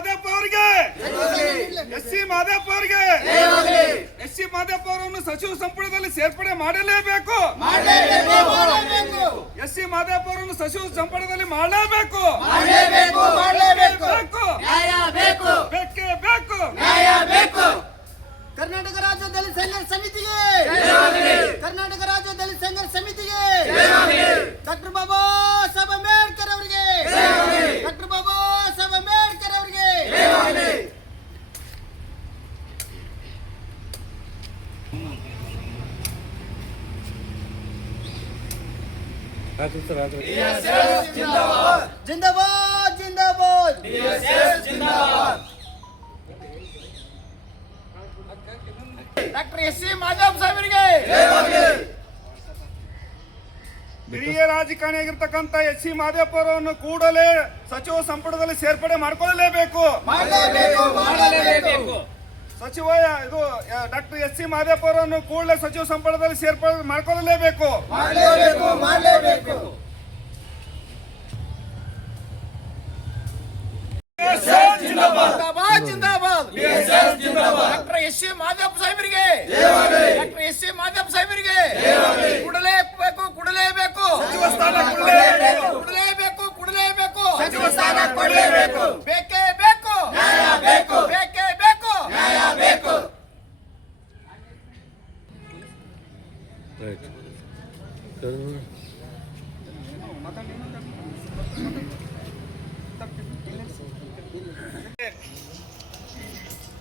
ಮಾದೇಪ್ಪ ಅವರಿಗೆ ಮಾದೇಪ್ಪ ಅವರನ್ನು ಸಚಿವ ಸಂಪುಟದಲ್ಲಿ ಸೇರ್ಪಡೆ ಮಾಡಲೇಬೇಕು. ಮಾದೇಪ್ಪ ಅವರನ್ನು ಸಚಿವ ಸಂಪುಟದಲ್ಲಿ ಮಾಡಲೇಬೇಕು. ಬೇಕೇ ಬೇಕು. ಕರ್ನಾಟಕ ರಾಜ್ಯ ದಲಿತ ಸಂಘರ್ಷ ಸಮಿತಿಗೆ, ಕರ್ನಾಟಕ ರಾಜ್ಯ ದಲಿತ ಸಂಘರ್ಷ ಸಮಿತಿಗೆ, ಡಾಕ್ಟರ್ ಬಾಬಾ ಸಾಹೇಬ್ ಅಂಬೇಡ್ಕರ್ ಅವರಿಗೆ, ಡಾಕ್ಟರ್ ಬಾಬಾ ಸಾಹೇಬ್ ಅಂಬೇಡ್ಕರ್ ಅವರಿಗೆ. ಜಿಂದಾಬಾದ್ ಜಿಂದಾಬಾದ್. ಡಾಕ್ಟರ್ ಎಸ್ ಸಿ ಮಾದೇವ್ ಸಾಹೇಬರಿಗೆ, ಹಿರಿಯ ರಾಜಕಾರಣಿಯಾಗಿರ್ತಕ್ಕಂಥ ಸಿ ಮಾದೇಪ್ಪ ಅವರನ್ನು ಕೂಡಲೇ ಸಚಿವ ಸಂಪುಟದಲ್ಲಿ ಸೇರ್ಪಡೆ ಮಾಡಿಕೊಳ್ಳಲೇಬೇಕು. ಸಚಿವ ಇದು ಡಾಕ್ಟರ್ ಸಿ ಮಾದೇಪ್ಪ ಅವರನ್ನು ಕೂಡಲೇ ಸಚಿವ ಸಂಪುಟದಲ್ಲಿ ಸೇರ್ಪಡೆ ಮಾಡಿಕೊಳ್ಳಲೇಬೇಕು. ಜಿಂದಾಬಾದ್ ಜಿಂದಾಬಾದ್. ಡಾಕ್ಟರ್ ಎಸ್ ಸಿ ಮಾದೇವ್ ಸಾಹೇಬರಿಗೆ, ಡಾಕ್ಟರ್ ಎಸ್ ಸಿ ಮಾದೇವ್ ಸಾಹೇಬರಿಗೆ ಕೂಡಲೇಬೇಕು, ಕೂಡಲೇಬೇಕು, ಸಚಿವ ಸ್ಥಾನ ಕೊಡಲೇಬೇಕು, ಕೂಡಲೇಬೇಕು, ಕೂಡಲೇಬೇಕು, ಸಚಿವ ಸ್ಥಾನ ಕೊಡಲೇಬೇಕು. ಬೇಕೇ ಬೇಕು, ಬೇಕೇ ಬೇಕು.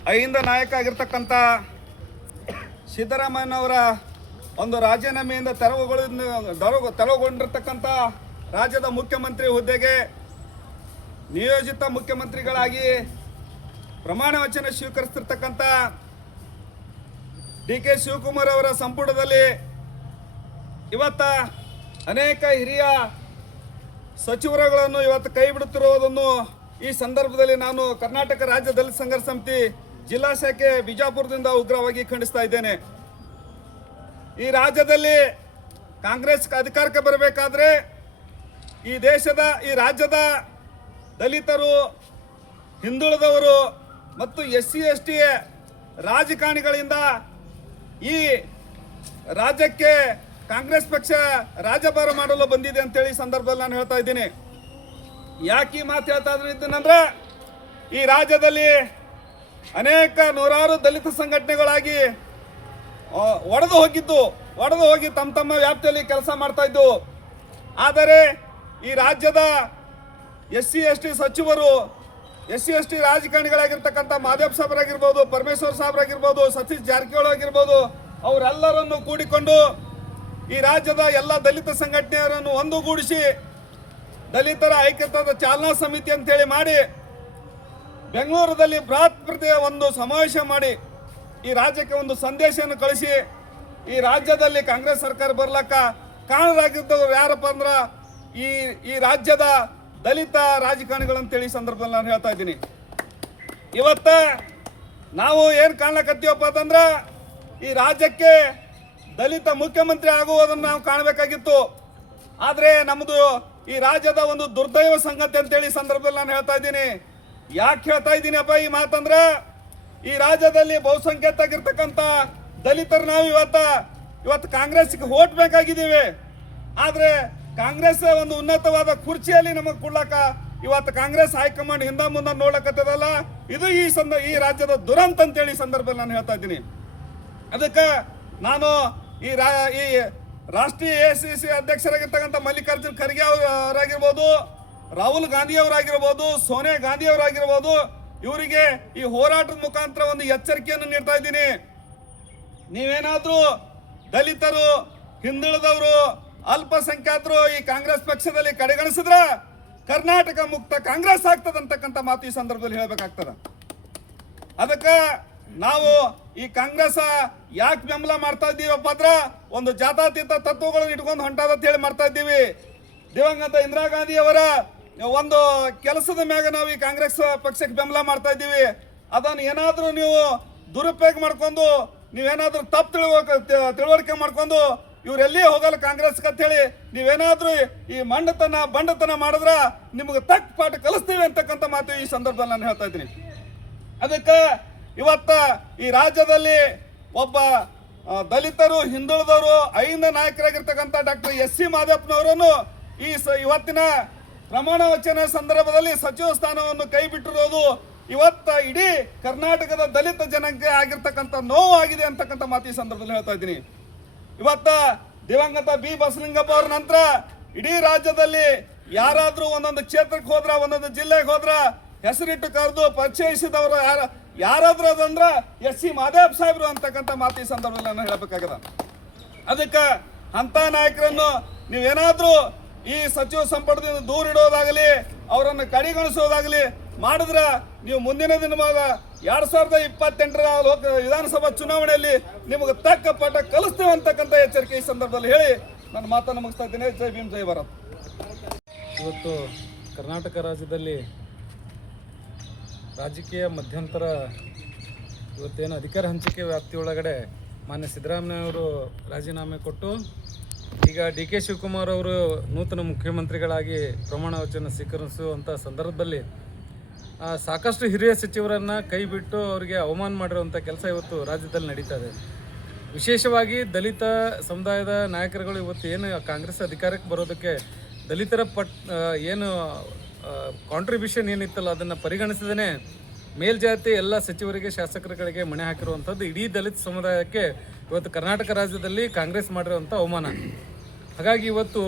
ಅಹಿಂದ ನಾಯಕ ಆಗಿರ್ತಕ್ಕಂಥ ಸಿದ್ದರಾಮಯ್ಯನವರ ಒಂದು ರಾಜೀನಾಮೆಯಿಂದ ತೆರವುಗೊಂಡಿರ್ತಕ್ಕಂಥ ರಾಜ್ಯದ ಮುಖ್ಯಮಂತ್ರಿ ಹುದ್ದೆಗೆ ನಿಯೋಜಿತ ಮುಖ್ಯಮಂತ್ರಿಗಳಾಗಿ ಪ್ರಮಾಣ ವಚನ ಸ್ವೀಕರಿಸ್ತಿರ್ತಕ್ಕಂಥ ಡಿ ಕೆ ಶಿವಕುಮಾರ್ ಅವರ ಸಂಪುಟದಲ್ಲಿ ಇವತ್ತ ಅನೇಕ ಹಿರಿಯ ಸಚಿವರುಗಳನ್ನು ಇವತ್ತು ಕೈ ಬಿಡುತ್ತಿರುವುದನ್ನು ಈ ಸಂದರ್ಭದಲ್ಲಿ ನಾನು ಕರ್ನಾಟಕ ರಾಜ್ಯ ದಲಿತ ಸಂಘರ್ಷ ಸಮಿತಿ ಜಿಲ್ಲಾ ಶಾಖೆ ಬಿಜಾಪುರದಿಂದ ಉಗ್ರವಾಗಿ ಖಂಡಿಸ್ತಾ ಇದ್ದೇನೆ. ಈ ರಾಜ್ಯದಲ್ಲಿ ಕಾಂಗ್ರೆಸ್ ಅಧಿಕಾರಕ್ಕೆ ಬರಬೇಕಾದ್ರೆ ಈ ರಾಜ್ಯದ ದಲಿತರು, ಹಿಂದುಳಿದವರು ಮತ್ತು SC/ST ರಾಜಕಾರಣಿಗಳಿಂದ ಈ ರಾಜ್ಯಕ್ಕೆ ಕಾಂಗ್ರೆಸ್ ಪಕ್ಷ ರಾಜ್ಯಭಾರ ಮಾಡಲು ಬಂದಿದೆ ಅಂತೇಳಿ ಸಂದರ್ಭದಲ್ಲಿ ನಾನು ಹೇಳ್ತಾ ಇದ್ದೀನಿ. ಯಾಕೆ ಈ ಮಾತು ಹೇಳ್ತಾ ಇದ್ದೀನಂದ್ರೆ, ಈ ರಾಜ್ಯದಲ್ಲಿ ಅನೇಕ ನೂರಾರು ದಲಿತ ಸಂಘಟನೆಗಳಾಗಿ ಒಡೆದು ಹೋಗಿ ತಮ್ಮ ವ್ಯಾಪ್ತಿಯಲ್ಲಿ ಕೆಲಸ ಮಾಡ್ತಾ ಇದ್ದು. ಆದರೆ ಈ ರಾಜ್ಯದ SC/ST ಸಚಿವರು, SC/ST ರಾಜಕಾರಣಿಗಳಾಗಿರ್ತಕ್ಕಂಥ ಮಾದೇವ್ ಸಾಹೇಬರಾಗಿರ್ಬೋದು, ಪರಮೇಶ್ವರ್ ಸಾಹೇಬರಾಗಿರ್ಬೋದು, ಸತೀಶ್ ಜಾರಕಿಹೊಳಿ ಆಗಿರ್ಬೋದು, ಅವರೆಲ್ಲರನ್ನು ಕೂಡಿಕೊಂಡು ಈ ರಾಜ್ಯದ ಎಲ್ಲ ದಲಿತ ಸಂಘಟನೆಯವರನ್ನು ಒಂದುಗೂಡಿಸಿ ದಲಿತರ ಐಕ್ಯತಾದ ಚಾಲನಾ ಸಮಿತಿ ಅಂತೇಳಿ ಮಾಡಿ ಬೆಂಗಳೂರಲ್ಲಿ ಬೃಹತ್ ಒಂದು ಸಮಾವೇಶ ಮಾಡಿ ಈ ರಾಜ್ಯಕ್ಕೆ ಒಂದು ಸಂದೇಶವನ್ನು ಕಳಿಸಿ ಈ ರಾಜ್ಯದಲ್ಲಿ ಕಾಂಗ್ರೆಸ್ ಸರ್ಕಾರ ಬರ್ಲಕ್ಕ ಕಾರಣರಾಗಿದ್ದವರು ಯಾರಪ್ಪ ಅಂದ್ರೆ ಈ ರಾಜ್ಯದ ದಲಿತ ರಾಜಕಾರಣಿಗಳಂತೇಳಿ ಸಂದರ್ಭದಲ್ಲಿ ನಾನು ಹೇಳ್ತಾ ಇದ್ದೀನಿ. ಇವತ್ತ ನಾವು ಏನು ಕಾಣ್ಲಕತ್ತೀವಪ್ಪ ಅಂತಂದ್ರೆ, ಈ ರಾಜ್ಯಕ್ಕೆ ದಲಿತ ಮುಖ್ಯಮಂತ್ರಿ ಆಗುವುದನ್ನು ನಾವು ಕಾಣಬೇಕಾಗಿತ್ತು. ಆದರೆ ನಮ್ಮದು ಈ ರಾಜ್ಯದ ಒಂದು ದುರ್ದೈವ ಸಂಗತಿ ಅಂತೇಳಿ ಸಂದರ್ಭದಲ್ಲಿ ನಾನು ಹೇಳ್ತಾ ಇದ್ದೀನಿ. ಯಾಕೆ ಹೇಳ್ತಾ ಇದ್ದೀನಪ್ಪ ಈ ಮಾತಂದ್ರೆ, ಈ ರಾಜ್ಯದಲ್ಲಿ ಬಹುಸಂಖ್ಯಾತ ಆಗಿರ್ತಕ್ಕಂಥ ದಲಿತರು ನಾವು ಇವತ್ತು ಕಾಂಗ್ರೆಸ್ಗೆ ಓಟ್ ಬೇಕಾಗಿದ್ದೀವಿ. ಆದರೆ ಕಾಂಗ್ರೆಸ್ ಒಂದು ಉನ್ನತವಾದ ಕುರ್ಚಿಯಲ್ಲಿ ನಮಗೆ ಕೊಡ್ಲಕ್ಕ ಇವತ್ತು ಕಾಂಗ್ರೆಸ್ ಹೈಕಮಾಂಡ್ ಹಿಂದ ಮುಂದೆ ನೋಡ್ಲಕತ್ತದಲ್ಲ, ಇದು ಈ ರಾಜ್ಯದ ದುರಂತ ಅಂತೇಳಿ ಸಂದರ್ಭದಲ್ಲಿ ನಾನು ಹೇಳ್ತಾ ಇದ್ದೀನಿ. ಅದಕ್ಕೆ ನಾನು ಈ ರಾಷ್ಟ್ರೀಯ AICC ಅಧ್ಯಕ್ಷರಾಗಿರ್ತಕ್ಕಂಥ ಮಲ್ಲಿಕಾರ್ಜುನ್ ಖರ್ಗೆ ಅವರಾಗಿರ್ಬೋದು, ರಾಹುಲ್ ಗಾಂಧಿ ಅವರಾಗಿರ್ಬೋದು, ಸೋನಿಯಾ ಗಾಂಧಿ ಅವರಾಗಿರ್ಬೋದು, ಇವರಿಗೆ ಈ ಹೋರಾಟದ ಮುಖಾಂತರ ಒಂದು ಎಚ್ಚರಿಕೆಯನ್ನು ನೀಡ್ತಾ ಇದ್ದೀನಿ. ನೀವೇನಾದ್ರೂ ದಲಿತರು, ಹಿಂದುಳಿದವರು, ಅಲ್ಪಸಂಖ್ಯಾತರು ಈ ಕಾಂಗ್ರೆಸ್ ಪಕ್ಷದಲ್ಲಿ ಕಡೆಗಣಿಸಿದ್ರ ಕರ್ನಾಟಕ ಮುಕ್ತ ಕಾಂಗ್ರೆಸ್ ಆಗ್ತದಂತಕ್ಕಂಥ ಮಾತು ಈ ಸಂದರ್ಭದಲ್ಲಿ ಹೇಳಬೇಕಾಗ್ತದ. ಅದಕ್ಕೆ ನಾವು ಈ ಕಾಂಗ್ರೆಸ್ ಯಾಕೆ ಬೆಂಬಲ ಮಾಡ್ತಾ ಇದ್ದೀವಪ್ಪ ಅಂದ್ರೆ, ಒಂದು ಜಾತ್ಯತೀತ ತತ್ವಗಳನ್ನು ಇಟ್ಕೊಂಡು ಹೊಂಟಾದ ಹೇಳಿ ಮಾಡ್ತಾ ಇದ್ದೀವಿ. ದಿವಂಗತ ಇಂದಿರಾ ಗಾಂಧಿ ಅವರ ಒಂದು ಕೆಲಸದ ಮ್ಯಾಗ ನಾವು ಈ ಕಾಂಗ್ರೆಸ್ ಪಕ್ಷಕ್ಕೆ ಬೆಂಬಲ ಮಾಡ್ತಾ ಇದ್ದೀವಿ. ಅದನ್ನು ಏನಾದರೂ ನೀವು ದುರುಪಯೋಗ ಮಾಡ್ಕೊಂಡು, ನೀವೇನಾದ್ರೂ ತಪ್ಪು ತಿಳುವಳಿಕೆ ಮಾಡ್ಕೊಂಡು ಇವರೆಲ್ಲಿ ಹೋಗಲ್ಲ ಕಾಂಗ್ರೆಸ್ ಅಂತೇಳಿ ನೀವೇನಾದ್ರೂ ಈ ಬಂಡತನ ಮಾಡಿದ್ರ ನಿಮಗೆ ತಕ್ಕ ಪಾಠ ಕಲಿಸ್ತೀವಿ ಅಂತಕ್ಕಂಥ ಮಾತು ಈ ಸಂದರ್ಭದಲ್ಲಿ ನಾನು ಹೇಳ್ತಾ ಇದ್ದೀನಿ. ಅದಕ್ಕೆ ಇವತ್ತ ಈ ರಾಜ್ಯದಲ್ಲಿ ಒಬ್ಬ ದಲಿತರು ಹಿಂದುಳಿದವರು ಐನ ನಾಯಕರಾಗಿರ್ತಕ್ಕಂಥ ಡಾಕ್ಟರ್ ಎಸ್.ಸಿ. ಮಾದೇವಪ್ಪನವರನ್ನು ಇವತ್ತಿನ ಪ್ರಮಾಣ ವಚನ ಸಂದರ್ಭದಲ್ಲಿ ಸಚಿವ ಸ್ಥಾನವನ್ನು ಕೈ ಬಿಟ್ಟಿರೋದು ಇವತ್ತ ಇಡೀ ಕರ್ನಾಟಕದ ದಲಿತ ಜನಕ್ಕೆ ಆಗಿರ್ತಕ್ಕಂಥ ನೋವು ಆಗಿದೆ ಅಂತಕ್ಕಂಥ ಮಾತು ಈ ಸಂದರ್ಭದಲ್ಲಿ ಹೇಳ್ತಾ ಇದ್ದೀನಿ. ಇವತ್ತ ದಿವಂಗತ ಬಿ ಬಸಲಿಂಗಪ್ಪ ಅವ್ರ ನಂತರ ಇಡೀ ರಾಜ್ಯದಲ್ಲಿ ಯಾರಾದ್ರೂ ಒಂದೊಂದು ಕ್ಷೇತ್ರಕ್ಕೆ ಹೋದ್ರ ಒಂದೊಂದು ಜಿಲ್ಲೆಗೆ ಹೋದ್ರ ಹೆಸರಿಟ್ಟು ಕರೆದು ಪರಿಚಯಿಸಿದವರು ಯಾರಾದ್ರೂ ಅದಂದ್ರ ಎಸ್.ಸಿ. ಮಾದೇವ್ ಸಾಹೇಬ್ರು ಅಂತಕ್ಕಂಥ ಮಾತು ಈ ಸಂದರ್ಭದಲ್ಲಿ ನಾನು ಹೇಳಬೇಕಾಗದ. ಅದಕ್ಕೆ ಅಂತ ನಾಯಕರನ್ನು ನೀವೇನಾದ್ರೂ ಈ ಸಚಿವ ಸಂಪುಟದಿಂದ ದೂರ ಇಡೋದಾಗಲಿ ಅವರನ್ನು ಕಡೆಗಣಿಸೋದಾಗಲಿ ಮಾಡಿದ್ರ ನೀವು ಮುಂದಿನ ದಿನವಾದ 2028ರ ವಿಧಾನಸಭಾ ಚುನಾವಣೆಯಲ್ಲಿ ನಿಮಗೆ ತಕ್ಕ ಪಾಠ ಕಲಿಸ್ತೇವೆ ಅಂತಕ್ಕಂಥ ಎಚ್ಚರಿಕೆ ಈ ಸಂದರ್ಭದಲ್ಲಿ ಹೇಳಿ ನನ್ನ ಮಾತನ್ನು ಮುಗಿಸ್ತಾ ಇದ್ದೇನೆ. ಜೈ ಭೀಮ್, ಜೈ ಭಾರತ್. ಇವತ್ತು ಕರ್ನಾಟಕ ರಾಜ್ಯದಲ್ಲಿ ರಾಜಕೀಯ ಮಧ್ಯಂತರ ಇವತ್ತೇನು ಅಧಿಕಾರ ಹಂಚಿಕೆ ವ್ಯಾಪ್ತಿಯೊಳಗಡೆ ಮಾನ್ಯ ಸಿದ್ದರಾಮಯ್ಯವರು ರಾಜೀನಾಮೆ ಕೊಟ್ಟು ಈಗ ಡಿ.ಕೆ. ಶಿವಕುಮಾರ್ ಅವರು ನೂತನ ಮುಖ್ಯಮಂತ್ರಿಗಳಾಗಿ ಪ್ರಮಾಣ ವಚನ ಸ್ವೀಕರಿಸುವಂಥ ಸಂದರ್ಭದಲ್ಲಿ ಸಾಕಷ್ಟು ಹಿರಿಯ ಸಚಿವರನ್ನು ಕೈ ಬಿಟ್ಟು ಅವರಿಗೆ ಅವಮಾನ ಮಾಡಿರುವಂಥ ಕೆಲಸ ಇವತ್ತು ರಾಜ್ಯದಲ್ಲಿ ನಡೀತಾ ಇದೆ. ವಿಶೇಷವಾಗಿ ದಲಿತ ಸಮುದಾಯದ ನಾಯಕರುಗಳು ಇವತ್ತು ಏನು ಕಾಂಗ್ರೆಸ್ ಅಧಿಕಾರಕ್ಕೆ ಬರೋದಕ್ಕೆ ದಲಿತರ ಏನು ಕಾಂಟ್ರಿಬ್ಯೂಷನ್ ಏನಿತ್ತಲ್ಲ ಅದನ್ನು ಪರಿಗಣಿಸದೇ ಮೇಲ್ಜಾತಿ ಎಲ್ಲ ಸಚಿವರಿಗೆ ಶಾಸಕರುಗಳಿಗೆ ಮಣೆ ಹಾಕಿರುವಂಥದ್ದು ಇಡೀ ದಲಿತ ಸಮುದಾಯಕ್ಕೆ ಇವತ್ತು ಕರ್ನಾಟಕ ರಾಜ್ಯದಲ್ಲಿ ಕಾಂಗ್ರೆಸ್ ಮಾಡಿರುವಂಥ ಅವಮಾನ. ಹಾಗಾಗಿ ಇವತ್ತು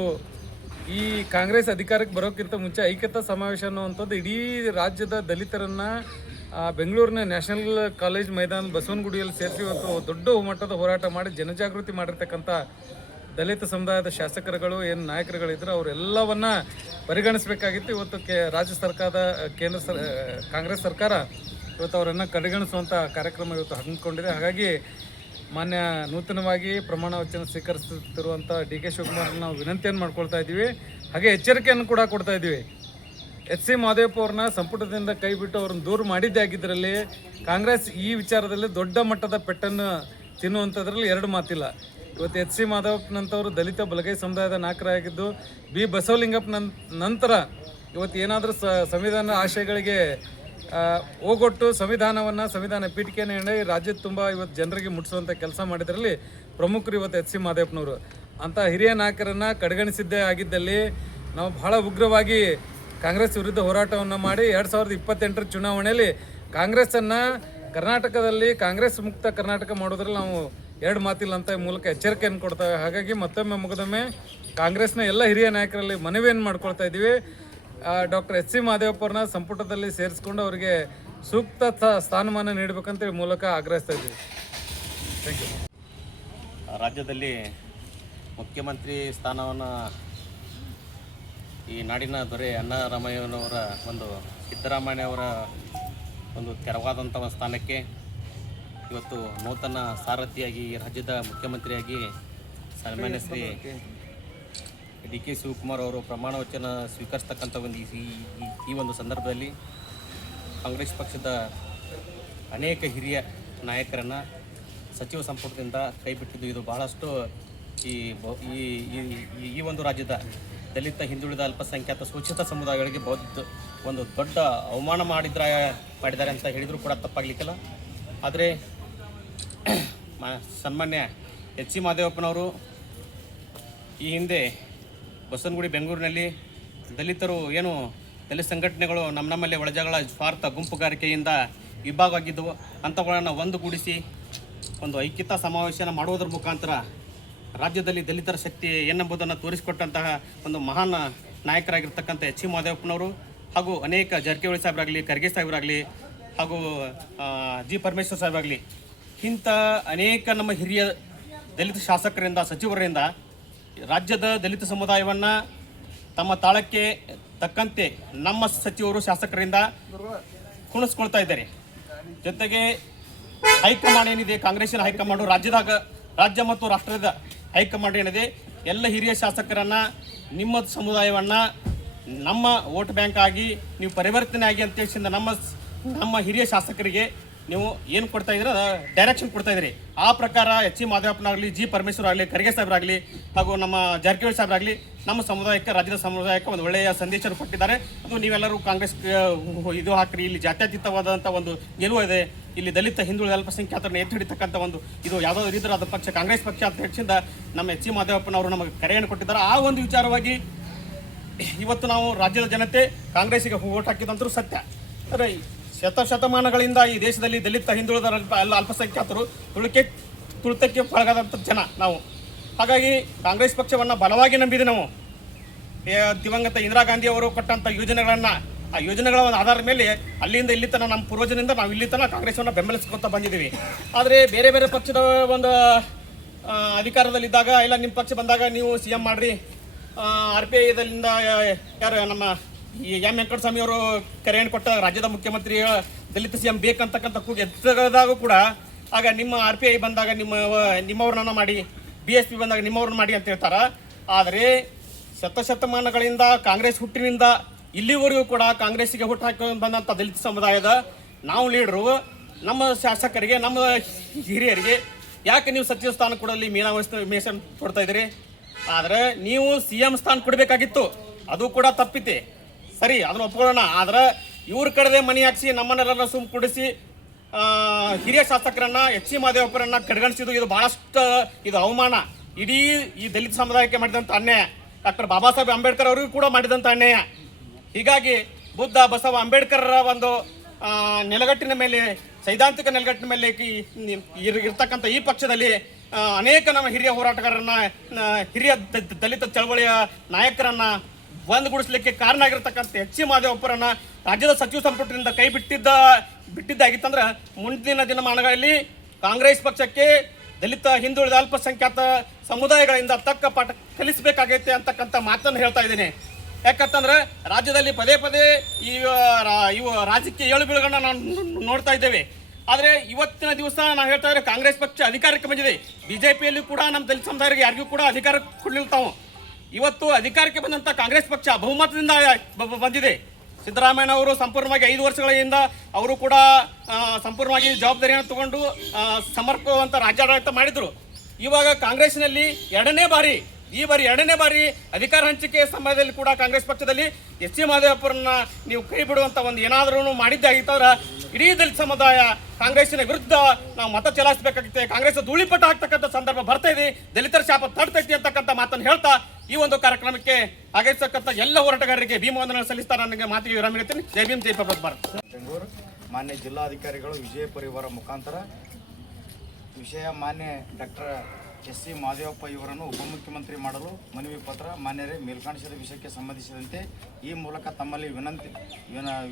ಈ ಕಾಂಗ್ರೆಸ್ ಅಧಿಕಾರಕ್ಕೆ ಬರೋಕ್ಕಿಂತ ಮುಂಚೆ ಐಕ್ಯತಾ ಸಮಾವೇಶ ಅನ್ನುವಂಥದ್ದು ಇಡೀ ರಾಜ್ಯದ ದಲಿತರನ್ನು ಬೆಂಗಳೂರಿನ ನ್ಯಾಷನಲ್ ಕಾಲೇಜ್ ಮೈದಾನ ಬಸವನಗುಡಿಯಲ್ಲಿ ಸೇರಿಸಿ ಇವತ್ತು ದೊಡ್ಡ ಮಟ್ಟದ ಹೋರಾಟ ಮಾಡಿ ಜನಜಾಗೃತಿ ಮಾಡಿರ್ತಕ್ಕಂಥ ದಲಿತ ಸಮುದಾಯದ ಶಾಸಕರುಗಳು ಏನು ನಾಯಕರುಗಳಿದ್ರು ಅವರೆಲ್ಲವನ್ನ ಪರಿಗಣಿಸಬೇಕಾಗಿತ್ತು. ಇವತ್ತು ರಾಜ್ಯ ಸರ್ಕಾರದ ಕಾಂಗ್ರೆಸ್ ಸರ್ಕಾರ ಇವತ್ತು ಅವರನ್ನು ಕಡೆಗಣಿಸುವಂಥ ಕಾರ್ಯಕ್ರಮ ಇವತ್ತು ಹಮ್ಮಿಕೊಂಡಿದೆ. ಹಾಗಾಗಿ ಮಾನ್ಯ ನೂತನವಾಗಿ ಪ್ರಮಾಣ ವಚನ ಸ್ವೀಕರಿಸುತ್ತಿರುವಂಥ ಡಿ.ಕೆ. ಶಿವಕುಮಾರ್ ನಾವು ವಿನಂತಿಯನ್ನು ಮಾಡ್ಕೊಳ್ತಾ ಇದ್ದೀವಿ. ಹಾಗೆ ಎಚ್ಚರಿಕೆಯನ್ನು ಕೂಡ ಕೊಡ್ತಾ ಇದ್ದೀವಿ. ಎಸ್.ಸಿ. ಮಾದೇವಪ್ಪ ಅವ್ರನ್ನ ಸಂಪುಟದಿಂದ ಕೈ ಬಿಟ್ಟು ಅವ್ರನ್ನ ದೂರ ಮಾಡಿದ್ದೇ ಆಗಿದ್ದರಲ್ಲಿ ಕಾಂಗ್ರೆಸ್ ಈ ವಿಚಾರದಲ್ಲಿ ದೊಡ್ಡ ಮಟ್ಟದ ಪೆಟ್ಟನ್ನು ತಿನ್ನುವಂಥದ್ರಲ್ಲಿ ಎರಡು ಮಾತಿಲ್ಲ. ಇವತ್ತು ಎಸ್.ಸಿ. ಮಾದೇವಪ್ಪನಂಥವ್ರು ದಲಿತ ಬಲಗೈ ಸಮುದಾಯದ ನಾಯಕರಾಗಿದ್ದು ಬಿ ಬಸವಲಿಂಗಪ್ಪನ ನಂತರ ಇವತ್ತು ಏನಾದರೂ ಸಂವಿಧಾನ ಆಶಯಗಳಿಗೆ ಹೋಗೊಟ್ಟು ಸಂವಿಧಾನ ಪೀಠಿಕೆಯನ್ನು ಹೇಳಿ ರಾಜ್ಯದ ತುಂಬ ಇವತ್ತು ಜನರಿಗೆ ಮುಟ್ಟಿಸುವಂಥ ಕೆಲಸ ಮಾಡಿದ್ರಲ್ಲಿ ಪ್ರಮುಖರು ಇವತ್ತು ಎಸ್.ಸಿ. ಮಾದೇವಪ್ಪನವರು. ಅಂಥ ಹಿರಿಯ ನಾಯಕರನ್ನು ಕಡೆಗಣಿಸಿದ್ದೇ ಆಗಿದ್ದಲ್ಲಿ ನಾವು ಬಹಳ ಉಗ್ರವಾಗಿ ಕಾಂಗ್ರೆಸ್ ವಿರುದ್ಧ ಹೋರಾಟವನ್ನು ಮಾಡಿ 2028ರ ಚುನಾವಣೆಯಲ್ಲಿ ಕಾಂಗ್ರೆಸ್ಸನ್ನು ಕರ್ನಾಟಕದಲ್ಲಿ ಕಾಂಗ್ರೆಸ್ ಮುಕ್ತ ಕರ್ನಾಟಕ ಮಾಡೋದ್ರಲ್ಲಿ ನಾವು ಎರಡು ಮಾತಿಲ್ಲ ಅಂತ ಮೂಲಕ ಎಚ್ಚರಿಕೆಯನ್ನು ಕೊಡ್ತೇವೆ. ಹಾಗಾಗಿ ಮತ್ತೊಮ್ಮೆ ಮುಗಿದೊಮ್ಮೆ ಕಾಂಗ್ರೆಸ್ನ ಎಲ್ಲ ಹಿರಿಯ ನಾಯಕರಲ್ಲಿ ಮನವಿಯನ್ನು ಮಾಡ್ಕೊಳ್ತಾ ಇದ್ದೀವಿ. Doctor SC. ಮಾದೇವಪ್ಪ ಅವ್ರನ್ನ ಸಂಪುಟದಲ್ಲಿ ಸೇರಿಸ್ಕೊಂಡು ಅವರಿಗೆ ಸೂಕ್ತ ಸ್ಥಾನಮಾನ ನೀಡಬೇಕಂತ ಮೂಲಕ ಆಗ್ರಹಿಸ್ತಾ ಇದ್ದೀವಿ. Thank you. ರಾಜ್ಯದಲ್ಲಿ ಮುಖ್ಯಮಂತ್ರಿ ಸ್ಥಾನವನ್ನು ಈ ನಾಡಿನ ದೊರೆ ಅಣ್ಣಾರಾಮಯ್ಯನವರ ಸಿದ್ದರಾಮಯ್ಯನವರ ತೆರವಾದಂಥ ಒಂದು ಸ್ಥಾನಕ್ಕೆ ಇವತ್ತು ನೂತನ ಸಾರಥಿಯಾಗಿ ರಾಜ್ಯದ ಮುಖ್ಯಮಂತ್ರಿಯಾಗಿ ಸನ್ಮಾನ್ಯ ಶ್ರೀ ಡಿ.ಕೆ. ಶಿವಕುಮಾರ್ ಅವರು ಪ್ರಮಾಣ ವಚನ ಸ್ವೀಕರಿಸ್ತಕ್ಕಂಥ ಈ ಒಂದು ಸಂದರ್ಭದಲ್ಲಿ ಕಾಂಗ್ರೆಸ್ ಪಕ್ಷದ ಅನೇಕ ಹಿರಿಯ ನಾಯಕರನ್ನು ಸಚಿವ ಸಂಪುಟದಿಂದ ಕೈಬಿಟ್ಟಿದ್ದು ಇದು ಬಹಳಷ್ಟು ಈ ಒಂದು ರಾಜ್ಯದ ದಲಿತ ಹಿಂದುಳಿದ ಅಲ್ಪಸಂಖ್ಯಾತ ಶೋಷಿತ ಸಮುದಾಯಗಳಿಗೆ ಒಂದು ದೊಡ್ಡ ಅವಮಾನ ಮಾಡಿದ್ದಾರೆ ಅಂತ ಹೇಳಿದರೂ ಕೂಡ ತಪ್ಪಾಗಲಿಕ್ಕಿಲ್ಲ. ಆದರೆ ಸನ್ಮಾನ್ಯ ಎಚ್.ಸಿ. ಮಾದೇವಪ್ಪನವರು ಈ ಹಿಂದೆ ಬಸವನಗುಡಿ ಬೆಂಗಳೂರಿನಲ್ಲಿ ದಲಿತರು ದಲಿತ ಸಂಘಟನೆಗಳು ನಮ್ಮಲ್ಲಿ ಒಳಜಗಳ ಸ್ವಾರ್ಥ ಗುಂಪುಗಾರಿಕೆಯಿಂದ ವಿಭಾಗ ಆಗಿದ್ದವು ಅಂಥವುಗಳನ್ನು ಒಂದುಗೂಡಿಸಿ ಒಂದು ಐಕ್ಯತಾ ಸಮಾವೇಶನ ಮಾಡುವುದರ ಮುಖಾಂತರ ರಾಜ್ಯದಲ್ಲಿ ದಲಿತರ ಶಕ್ತಿ ಏನೆಂಬುದನ್ನು ತೋರಿಸಿಕೊಟ್ಟಂತಹ ಒಂದು ಮಹಾನ್ ನಾಯಕರಾಗಿರ್ತಕ್ಕಂಥ ಎಚ್.ಸಿ. ಮಾದೇವಪ್ಪನವರು ಹಾಗೂ ಅನೇಕ ಜಾರಕಿಹೊಳಿ ಸಾಹೇಬರಾಗಲಿ, ಖರ್ಗೆ ಸಾಹೇಬರಾಗಲಿ ಹಾಗೂ ಜಿ. ಪರಮೇಶ್ವರ್ ಸಾಹೇಬರಾಗಲಿ ಇಂಥ ಅನೇಕ ನಮ್ಮ ಹಿರಿಯ ದಲಿತ ಶಾಸಕರಿಂದ ಸಚಿವರಿಂದ ರಾಜ್ಯದ ದಲಿತ ಸಮುದಾಯವನ್ನು ತಮ್ಮ ತಾಳಕ್ಕೆ ತಕ್ಕಂತೆ ನಮ್ಮ ಸಚಿವರು ಶಾಸಕರಿಂದ ಕುಣಿಸ್ಕೊಳ್ತಾ ಇದ್ದಾರೆ. ಜೊತೆಗೆ ಹೈಕಮಾಂಡ್ ಏನಿದೆ, ಕಾಂಗ್ರೆಸ್ಸಿನ ಹೈಕಮಾಂಡು ರಾಜ್ಯ ಮತ್ತು ರಾಷ್ಟ್ರದ ಹೈಕಮಾಂಡ್ ಏನಿದೆ, ಎಲ್ಲ ಹಿರಿಯ ಶಾಸಕರನ್ನು ನಿಮ್ಮ ಸಮುದಾಯವನ್ನು ನಮ್ಮ ವೋಟ್ ಬ್ಯಾಂಕ್ ಆಗಿ ನೀವು ಪರಿವರ್ತನೆ ಆಗಿ ಅಂತೇಳಿಸಿದ ನಮ್ಮ ಹಿರಿಯ ಶಾಸಕರಿಗೆ ನೀವು ಏನು ಕೊಡ್ತಾ ಇದ್ದೀರ ಡೈರೆಕ್ಷನ್ ಕೊಡ್ತಾ ಇದ್ದೀರಿ. ಆ ಪ್ರಕಾರ ಎಚ್ ಸಿ ಮಾದೇವಪ್ಪನಾಗಲಿ, ಜಿ ಪರಮೇಶ್ವರ್ ಆಗಲಿ, ಖರ್ಗೆ ಸಾಹೇಬರಾಗಲಿ ಹಾಗೂ ನಮ್ಮ ಜಾರಕಿಹೊಳಿ ಸಾಹೇಬರಾಗಲಿ ನಮ್ಮ ಸಮುದಾಯಕ್ಕೆ, ರಾಜ್ಯದ ಸಮುದಾಯಕ್ಕೆ ಒಂದು ಒಳ್ಳೆಯ ಸಂದೇಶ ಕೊಟ್ಟಿದ್ದಾರೆ. ಅದು ನೀವೆಲ್ಲರೂ ಕಾಂಗ್ರೆಸ್ ಇದು ಹಾಕ್ರಿ, ಇಲ್ಲಿ ಜಾತ್ಯತೀತವಾದಂಥ ಒಂದು ನಿಲುವು ಇದೆ, ಇಲ್ಲಿ ದಲಿತ ಹಿಂದುಳಿದ ಅಲ್ಪಸಂಖ್ಯಾತರನ್ನ ಎತ್ತಿ ಹಿಡಿತಕ್ಕಂಥ ಒಂದು ಇದು ಯಾವುದೋ ರೀತಿಯಾದ ಪಕ್ಷ ಕಾಂಗ್ರೆಸ್ ಪಕ್ಷ ಅಂತ ಹೆಚ್ಚಿಂದ ನಮ್ಮ ಎಚ್ ಸಿ ಮಾದೇವಪ್ಪನವರು ನಮಗೆ ಕರೆಯನ್ನು ಕೊಟ್ಟಿದ್ದಾರೆ. ಆ ಒಂದು ವಿಚಾರವಾಗಿ ಇವತ್ತು ನಾವು ರಾಜ್ಯದ ಜನತೆ ಕಾಂಗ್ರೆಸ್ಸಿಗೆ ಓಟ್ ಹಾಕಿದಂತರೂ ಸತ್ಯ. ಅಂದರೆ ಶತಮಾನಗಳಿಂದ ಈ ದೇಶದಲ್ಲಿ ದಲಿತ ಹಿಂದುಳಿದ ಅಲ್ಪಸಂಖ್ಯಾತರು ತುಳಿತಕ್ಕೆ ಒಳಗಾದಂಥ ಜನ ನಾವು. ಹಾಗಾಗಿ ಕಾಂಗ್ರೆಸ್ ಪಕ್ಷವನ್ನು ಬಲವಾಗಿ ನಂಬಿದೆ ನಾವು. ದಿವಂಗತ ಇಂದಿರಾ ಗಾಂಧಿ ಅವರು ಕೊಟ್ಟಂಥ ಯೋಜನೆಗಳನ್ನು, ಆ ಯೋಜನೆಗಳ ಒಂದು ಆಧಾರದ ಮೇಲೆ ಅಲ್ಲಿಂದ ಇಲ್ಲಿ ತನಕ ನಮ್ಮ ಪೂರ್ವಜನಿಂದ ನಾವು ಇಲ್ಲಿ ತನಕ ಕಾಂಗ್ರೆಸ್ಸನ್ನು ಬೆಂಬಲಿಸ್ಕೊತಾ ಬಂದಿದ್ದೀವಿ. ಆದರೆ ಬೇರೆ ಬೇರೆ ಪಕ್ಷದ ಒಂದು ಅಧಿಕಾರದಲ್ಲಿದ್ದಾಗ ಇಲ್ಲ ನಿಮ್ಮ ಪಕ್ಷ ಬಂದಾಗ ನೀವು CM ಮಾಡಿರಿ, RPIದಲ್ಲಿಂದ ಯಾರು ನಮ್ಮ ಈ ಎಂ ವೆಂಕಟಸ್ವಾಮಿ ಅವರು ಕರೆಯನ್ನು ಕೊಟ್ಟ ರಾಜ್ಯದ ಮುಖ್ಯಮಂತ್ರಿ ದಲಿತ CM ಬೇಕಂತಕ್ಕಂಥ ಕೂಗಿ ಎತ್ತದಾಗ ಕೂಡ ಆಗ ನಿಮ್ಮ RPI ಬಂದಾಗ ನಿಮ್ಮವ್ರನ್ನ ಮಾಡಿ, BSP ಬಂದಾಗ ನಿಮ್ಮವ್ರನ್ನ ಮಾಡಿ ಅಂತ ಹೇಳ್ತಾರ. ಆದರೆ ಶತಮಾನಗಳಿಂದ ಕಾಂಗ್ರೆಸ್ ಹುಟ್ಟಿನಿಂದ ಇಲ್ಲಿವರೆಗೂ ಕೂಡ ಕಾಂಗ್ರೆಸ್ಸಿಗೆ ಹುಟ್ಟು ಹಾಕಿ ಬಂದಂಥ ದಲಿತ ಸಮುದಾಯದ ನಾವು ಲೀಡರು, ನಮ್ಮ ಶಾಸಕರಿಗೆ, ನಮ್ಮ ಹಿರಿಯರಿಗೆ ಯಾಕೆ ನೀವು ಸಚಿವ ಸ್ಥಾನ ಕೊಡಲಿ ಮೀಸಲು ಕೊಡ್ತಾ ಇದ್ದೀರಿ? ಆದರೆ ನೀವು CM ಸ್ಥಾನ ಕೊಡಬೇಕಾಗಿತ್ತು, ಅದು ಕೂಡ ತಪ್ಪಿತೆ, ಸರಿ, ಅದನ್ನು ಒಪ್ಕೊಳ್ಳೋಣ. ಆದ್ರೆ ಇವ್ರ ಕಡೆದೇ ಮನೆ ಹಾಕಿಸಿ ನಮ್ಮನ್ನೆಲ್ಲ ಕುಡಿಸಿ ಹಿರಿಯ ಶಾಸಕರನ್ನ ಎಚ್ ಸಿ ಮಾದೇವಪ್ಪರನ್ನ ಕಡೆಗಣಿಸಿದ್ದು ಇದು ಬಹಳಷ್ಟು ಇದು ಅವಮಾನ. ಇಡೀ ಈ ದಲಿತ ಸಮುದಾಯಕ್ಕೆ ಮಾಡಿದಂಥ ಅನ್ಯಾಯ, ಡಾಕ್ಟರ್ ಬಾಬಾ ಸಾಹೇಬ್ ಅಂಬೇಡ್ಕರ್ ಅವರಿಗೂ ಕೂಡ ಮಾಡಿದಂಥ ಅನ್ಯಾಯ. ಹೀಗಾಗಿ ಬುದ್ಧ ಬಸವ ಅಂಬೇಡ್ಕರ್ರ ಒಂದು ನೆಲಗಟ್ಟಿನ ಮೇಲೆ, ಸೈದ್ಧಾಂತಿಕ ನೆಲಗಟ್ಟಿನ ಮೇಲೆ ಇರ್ತಕ್ಕಂಥ ಈ ಪಕ್ಷದಲ್ಲಿ ಅನೇಕ ನಮ್ಮ ಹಿರಿಯ ಹೋರಾಟಗಾರರನ್ನ, ಹಿರಿಯ ದಲಿತ ಚಳವಳಿಯ ನಾಯಕರನ್ನ ಒಂದುಗೂಡಿಸ್ಲಿಕ್ಕೆ ಕಾರಣ ಆಗಿರ್ತಕ್ಕಂಥ ಎಚ್ ಸಿ ಮಾದೇವಪ್ಪರನ್ನ ರಾಜ್ಯದ ಸಚಿವ ಸಂಪುಟದಿಂದ ಕೈ ಬಿಟ್ಟಿದ್ದಾಗಿತ್ತಂದ್ರೆ ಮುಂದಿನ ದಿನಮಾನಗಳಲ್ಲಿ ಕಾಂಗ್ರೆಸ್ ಪಕ್ಷಕ್ಕೆ ದಲಿತ ಹಿಂದುಳಿದ ಅಲ್ಪಸಂಖ್ಯಾತ ಸಮುದಾಯಗಳಿಂದ ತಕ್ಕ ಪಾಠ ಕಲಿಸಬೇಕಾಗೈತೆ ಅಂತಕ್ಕಂಥ ಮಾತನ್ನು ಹೇಳ್ತಾ ಇದ್ದೀನಿ. ಯಾಕಂತಂದ್ರೆ ರಾಜ್ಯದಲ್ಲಿ ಪದೇ ಪದೇ ಇವು ರಾಜಕೀಯ ಏಳುಬೀಳುಗಳನ್ನ ನಾವು ನೋಡ್ತಾ ಇದ್ದೇವೆ. ಆದರೆ ಇವತ್ತಿನ ದಿವಸ ನಾವು ಹೇಳ್ತಾ ಇದ್ರೆ ಕಾಂಗ್ರೆಸ್ ಪಕ್ಷ ಅಧಿಕಾರಕ್ಕೆ ಬಂದಿದೆ. BJPಯಲ್ಲಿ ಕೂಡ ನಮ್ಮ ದಲಿತ ಸಮುದಾಯರಿಗೆ ಯಾರಿಗೂ ಕೂಡ ಅಧಿಕಾರ ಕೊಡಲಿಲ್ಲ ತಾವು. ಇವತ್ತು ಅಧಿಕಾರಕ್ಕೆ ಬಂದಂಥ ಕಾಂಗ್ರೆಸ್ ಪಕ್ಷ ಬಹುಮತದಿಂದ ಬಂದಿದೆ. ಸಿದ್ದರಾಮಯ್ಯ ಅವರು ಸಂಪೂರ್ಣವಾಗಿ 5 ವರ್ಷಗಳಿಂದ ಅವರು ಕೂಡ ಸಂಪೂರ್ಣವಾಗಿ ಜವಾಬ್ದಾರಿಯನ್ನು ತಗೊಂಡು ಸಮರ್ಪಕವಂತ ರಾಜ್ಯಾಡಳಿತ ಮಾಡಿದರು. ಇವಾಗ ಕಾಂಗ್ರೆಸ್ನಲ್ಲಿ ಈ ಬಾರಿ ಎರಡನೇ ಬಾರಿ ಅಧಿಕಾರ ಹಂಚಿಕೆ ಸಮಯದಲ್ಲಿ ಕೂಡ ಕಾಂಗ್ರೆಸ್ ಪಕ್ಷದಲ್ಲಿ ಎಚ್ ಸಿ ಮಾದೇವಪ್ಪರನ್ನ ನೀವು ಕೈ ಬಿಡುವಂಥ ಒಂದು ಏನಾದರೂ ಮಾಡಿದ್ದಾಗಿತ್ತಂದ್ರೆ ಇಡೀ ದಲಿತ ಸಮುದಾಯ ಕಾಂಗ್ರೆಸ್ಸಿನ ವಿರುದ್ಧ ನಾವು ಮತ ಚಲಾಯಿಸಬೇಕಾಗುತ್ತೆ, ಕಾಂಗ್ರೆಸ್ ಧೂಳಿಪಟ ಆಗ್ತಕ್ಕಂಥ ಸಂದರ್ಭ ಬರ್ತಾ ಇದೆ, ದಲಿತರ ಶಾಪ ತಡ್ತೈತಿ ಅಂತಕ್ಕಂಥ ಮಾತನ್ನು ಹೇಳ್ತಾ ಈ ಒಂದು ಕಾರ್ಯಕ್ರಮಕ್ಕೆ ಆಗಮಿಸತಕ್ಕಂಥ ಎಲ್ಲ ಹೋರಾಟಗಾರರಿಗೆ ಭೀಮವಂದನೆ ಸಲ್ಲಿಸ್ತಾ ನನಗೆ ಮಾತಿಗೆ ವಿರಾಮ ಹೇಳ್ತೀನಿ. ಜೈ ಭೀಮ್, ಜೈ ಭಾರತ್. ಬೆಂಗಳೂರು ಮಾನ್ಯ ಜಿಲ್ಲಾಧಿಕಾರಿಗಳು ವಿಜಯ ಪರಿವಾರ ಮುಖಾಂತರ ವಿಷಯ ಮಾನ್ಯ ಡಾಕ್ಟರ್ ಎಸ್ ಸಿ ಮಾದೇವಪ್ಪ ಇವರನ್ನು ಉಪಮುಖ್ಯಮಂತ್ರಿ ಮಾಡಲು ಮನವಿ ಪತ್ರ. ಮಾನ್ಯರೇ, ಮೇಲ್ಕಾಣಿಸಿದ ವಿಷಯಕ್ಕೆ ಸಂಬಂಧಿಸಿದಂತೆ ಈ ಮೂಲಕ ತಮ್ಮಲ್ಲಿ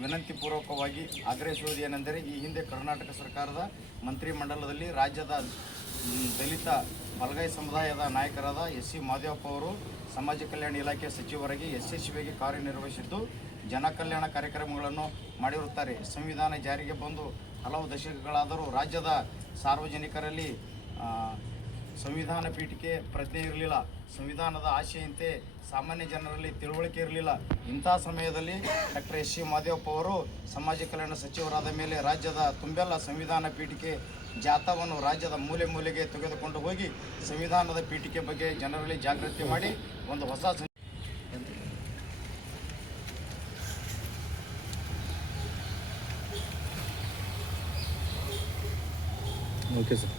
ವಿನಂತಿಪೂರ್ವಕವಾಗಿ ಆಗ್ರಹಿಸುವುದು ಏನೆಂದರೆ, ಈ ಹಿಂದೆ ಕರ್ನಾಟಕ ಸರ್ಕಾರದ ಮಂತ್ರಿಮಂಡಲದಲ್ಲಿ ರಾಜ್ಯದ ದಲಿತ ಬಲಗೈ ಸಮುದಾಯದ ನಾಯಕರಾದ ಎಸ್ ಸಿ ಮಾದೇವಪ್ಪ ಅವರು ಸಮಾಜ ಕಲ್ಯಾಣ ಇಲಾಖೆ ಸಚಿವರಾಗಿ ಯಶಸ್ವಿಯಾಗಿ ಕಾರ್ಯನಿರ್ವಹಿಸಿದ್ದು ಜನ ಕಲ್ಯಾಣ ಕಾರ್ಯಕ್ರಮಗಳನ್ನು ಮಾಡಿರುತ್ತಾರೆ. ಸಂವಿಧಾನ ಜಾರಿಗೆ ಬಂದು ಹಲವು ದಶಕಗಳಾದರೂ ರಾಜ್ಯದ ಸಾರ್ವಜನಿಕರಲ್ಲಿ ಸಂವಿಧಾನ ಪೀಠಿಕೆ ಪ್ರಜ್ಞೆ ಇರಲಿಲ್ಲ, ಸಂವಿಧಾನದ ಆಶೆಯಂತೆ ಸಾಮಾನ್ಯ ಜನರಲ್ಲಿ ತಿಳುವಳಿಕೆ ಇರಲಿಲ್ಲ. ಇಂಥ ಸಮಯದಲ್ಲಿ ಡಾಕ್ಟರ್ ಎಸ್ ಸಿ ಮಾದೇವಪ್ಪ ಅವರು ಸಮಾಜ ಕಲ್ಯಾಣ ಸಚಿವರಾದ ಮೇಲೆ ರಾಜ್ಯದ ತುಂಬೆಲ್ಲ ಸಂವಿಧಾನ ಪೀಠಿಕೆ ಜಾಥಾವನ್ನು ರಾಜ್ಯದ ಮೂಲೆ ಮೂಲೆಗೆ ತೆಗೆದುಕೊಂಡು ಹೋಗಿ ಸಂವಿಧಾನದ ಪೀಠಿಕೆ ಬಗ್ಗೆ ಜನರಲ್ಲಿ ಜಾಗೃತಿ ಮಾಡಿ ಒಂದು ಹೊಸ ಓಕೆ ಸರ್.